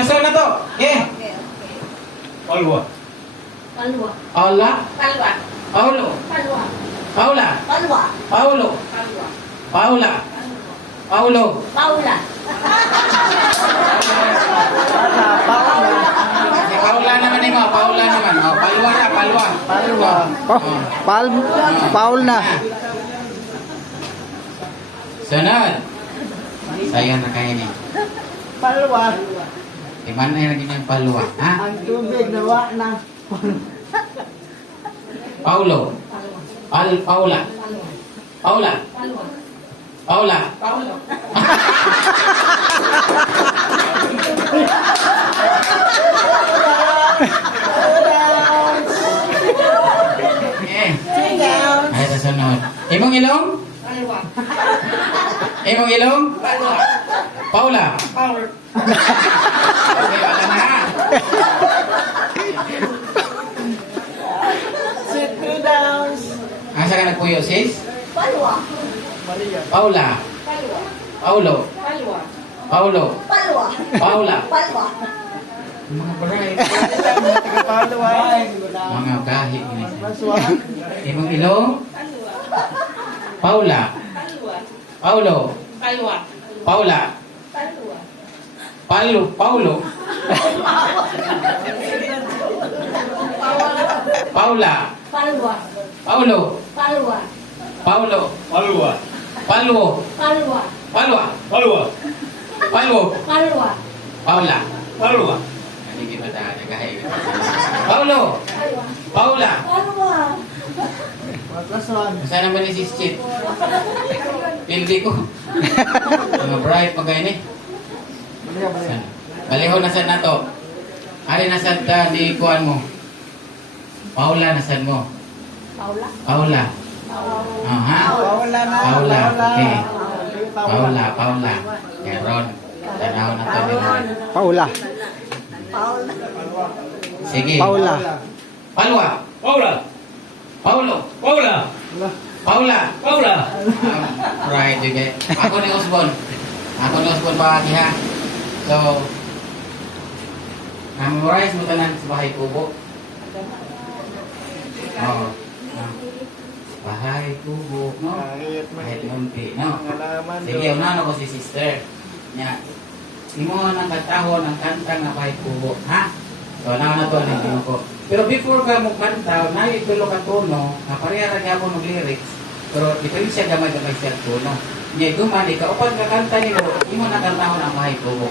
Pasal na to. Eh. Okay. Palwa. Palwa. Paula. Palwa. Paulo. Palwa. Paula. Palwa. Paulo. Palwa. Paula. Paulo. Paula. Si Paula naman mo. Paula naman. Oh, palwa na, palwa. Palwa. Oh. Paul na. Sunod. Sayang na kayo niya. Palwa. Iman na yung yung palwa. Ha? Ang tubig nawa na. Paulo. Paula. Paula. Palwa. Paula. Paulo. Eh. Ay, kasunod. Imong ilong? Palwa. Imong ilong? Palwa. Paula. Paul. Okay, wala na. Sit me down. Asa ka nagpuyo, sis? Palwa. Paula. Palwa. Paulo. Palwa. Paulo. Palwa. Paula. Palwa. Mga baray. Palwa. Mga gahi. Paswa. Imong ilong? Palwa. Paula. Palwa. Paulo. Palwa. Paula. Palwa. Paulo. Paula. Palwa. Paulo. Palwa. Paulo. Palwa. Palwo. Palwa. Palwa. Palwa. Palwo. Palwa. Paula. Palwa. Hindi kita tayo kahit. Paulo. Palwa. Paula. Palwa. Paswan. Saan naman ni Sis Chit? Pildi ko. Mga bright pa kayo ni. Baliho na saan na to? Ari na saan ta di kuhan mo? Paula na saan mo? Paula. Paula. Aha. Paula na. Paula. Okay. Paula. Paula. Meron. Tanaw na to ni Lord. Paula. Paula. Sige. Paula. Palwa. Paula. Paulo. Paula. Paula. Paula. Right, juga. Ako ni Osbon. Ako ni Osbon bahagi ha. So, memorize mo tanan sa bahay kubo. Oh. Bahay kubo, no? Kahit munti, no? Sige, una ko si sister. Nya. Imo nang katahon ang kanta nga bahay kubo, ha? So, na to ni ko. Pero before ka mo kanta, na itulo ka tono, na pareha ra gyapon og lyrics. Pero diferensya gamay siya tono. Nya guman ikaw pag kakanta nimo, imo na kantahon ang bahay kubo.